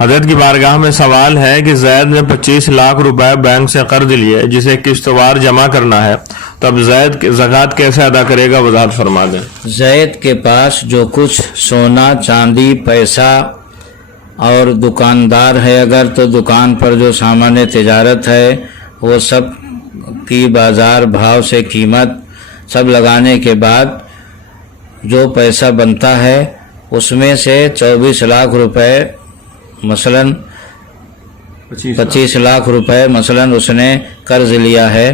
حضرت کی بارگاہ میں سوال ہے کہ زید نے 25 لاکھ روپے بینک سے قرض لیے جسے قسط وار جمع کرنا ہے، تو اب زید زکوٰۃ کیسے ادا کرے گا؟ وضاحت فرما دیں۔ زید کے پاس جو کچھ سونا چاندی پیسہ اور دکاندار ہے اگر تو دکان پر جو سامان تجارت ہے وہ سب کی بازار بھاؤ سے قیمت سب لگانے کے بعد جو پیسہ بنتا ہے اس میں سے 24 لاکھ روپے مثلاً 25 لاکھ روپے مثلاً اس نے قرض لیا ہے،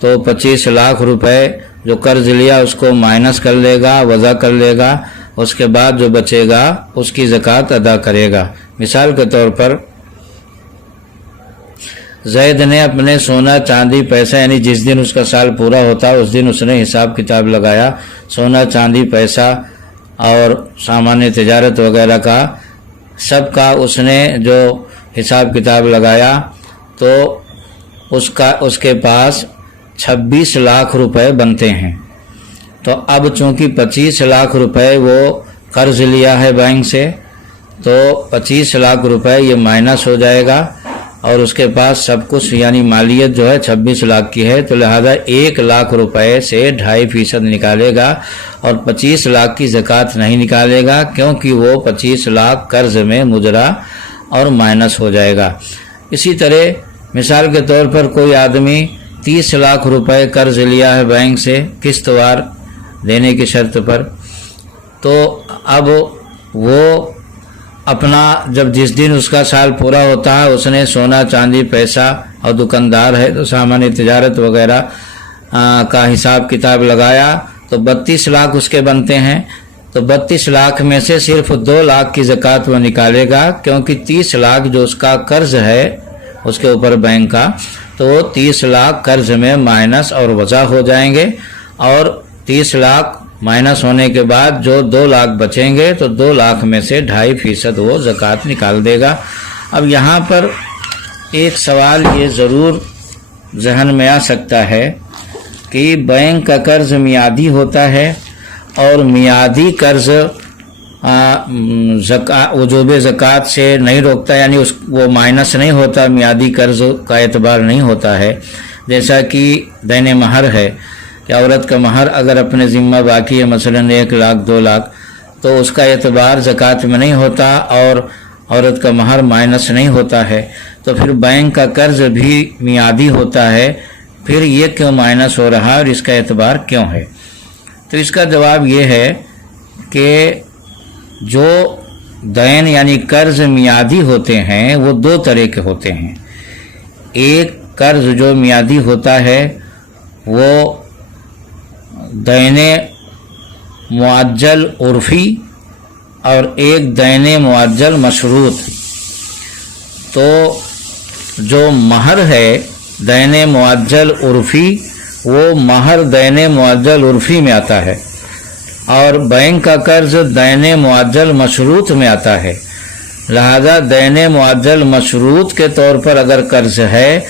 تو 25 لاکھ روپے جو قرض لیا اس کو مائنس کر لے گا، وضع کر لے گا، اس کے بعد جو بچے گا اس کی زکوٰۃ ادا کرے گا۔ مثال کے طور پر زید نے اپنے سونا چاندی پیسہ یعنی جس دن اس کا سال پورا ہوتا اس دن اس نے حساب کتاب لگایا، سونا چاندی پیسہ اور سامان تجارت وغیرہ کا سب کا اس نے جو حساب کتاب لگایا تو اس کے پاس 26 لاکھ روپے بنتے ہیں۔ تو اب چونکہ 25 لاکھ روپے وہ قرض لیا ہے بینک سے تو 25 لاکھ روپے یہ مائنس ہو جائے گا اور اس کے پاس سب کچھ یعنی مالیت جو ہے 26 لاکھ کی ہے، تو لہذا 1 لاکھ روپے سے 2.5% نکالے گا اور 25 لاکھ کی زکوٰۃ نہیں نکالے گا کیونکہ وہ 25 لاکھ قرض میں مجرا اور مائنس ہو جائے گا۔ اسی طرح مثال کے طور پر کوئی آدمی 30 لاکھ روپے قرض لیا ہے بینک سے قسط وار دینے کی شرط پر، تو اب وہ اپنا جس دن اس کا سال پورا ہوتا ہے اس نے سونا چاندی پیسہ اور دکاندار ہے تو سامان تجارت وغیرہ کا حساب کتاب لگایا تو 32 لاکھ اس کے بنتے ہیں، تو 32 لاکھ میں سے صرف 2 لاکھ کی زکوٰۃ وہ نکالے گا کیونکہ 30 لاکھ جو اس کا قرض ہے اس کے اوپر بینک کا، تو وہ 30 لاکھ قرض میں مائنس اور وضع ہو جائیں گے اور 30 لاکھ مائنس ہونے کے بعد جو 2 لاکھ بچیں گے تو 2 لاکھ میں سے 2.5% وہ زکوٰۃ نکال دے گا۔ اب یہاں پر ایک سوال یہ ضرور ذہن میں آ سکتا ہے کہ بینک کا قرض میعادی ہوتا ہے اور میعادی قرض وجوب زکوٰۃ سے نہیں روکتا، یعنی وہ مائنس نہیں ہوتا، میعادی قرض کا اعتبار نہیں ہوتا ہے، جیسا کہ دین مہر ہے کہ عورت کا مہر اگر اپنے ذمہ باقی ہے مثلا 1 لاکھ 2 لاکھ تو اس کا اعتبار زکوٰۃ میں نہیں ہوتا اور عورت کا مہر مائنس نہیں ہوتا ہے، تو پھر بینک کا قرض بھی میعادی ہوتا ہے، پھر یہ کیوں مائنس ہو رہا ہے اور اس کا اعتبار کیوں ہے؟ تو اس کا جواب یہ ہے کہ جو دین یعنی قرض میعادی ہوتے ہیں وہ 2 طرح کے ہوتے ہیں۔ ایک قرض جو میعادی ہوتا ہے وہ دین معجل عرفی اور ایک دین معجل مشروط۔ تو جو مہر ہے دین معجل عرفی وہ مہر دین معجل عرفی میں آتا ہے اور بینک کا قرض دین معجل مشروط میں آتا ہے، لہذا دین معجل مشروط کے طور پر اگر قرض ہے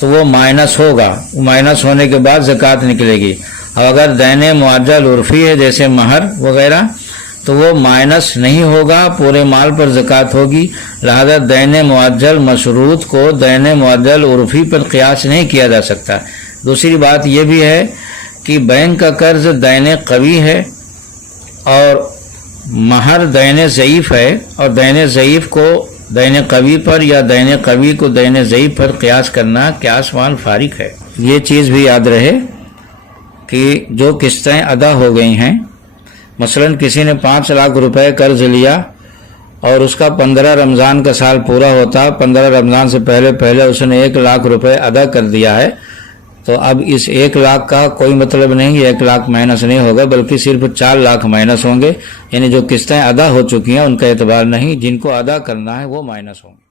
تو وہ مائنس ہوگا، مائنس ہونے کے بعد زکوٰۃ نکلے گی، اور اگر دین معجل عرفی ہے جیسے مہر وغیرہ تو وہ مائنس نہیں ہوگا، پورے مال پر زکوٰۃ ہوگی، لہذا دین معجل مشروط کو دین معجل عرفی پر قیاس نہیں کیا جا سکتا۔ دوسری بات یہ بھی ہے کہ بینک کا قرض دین قوی ہے اور مہر دین ضعیف ہے، اور دین ضعیف کو دین قوی پر یا دین قوی کو دین ضعیف پر قیاس کرنا قیاس وان فارق ہے۔ یہ چیز بھی یاد رہے کہ جو قسطیں ادا ہو گئی ہیں، مثلا کسی نے 5 لاکھ روپے قرض لیا اور اس کا 15 رمضان کا سال پورا ہوتا، 15 رمضان سے پہلے اس نے 1 لاکھ روپے ادا کر دیا ہے، تو اب اس 1 لاکھ کا کوئی مطلب نہیں، 1 لاکھ مائنس نہیں ہوگا بلکہ صرف 4 لاکھ مائنس ہوں گے، یعنی جو قسطیں ادا ہو چکی ہیں ان کا اعتبار نہیں، جن کو ادا کرنا ہے وہ مائنس ہوں گے۔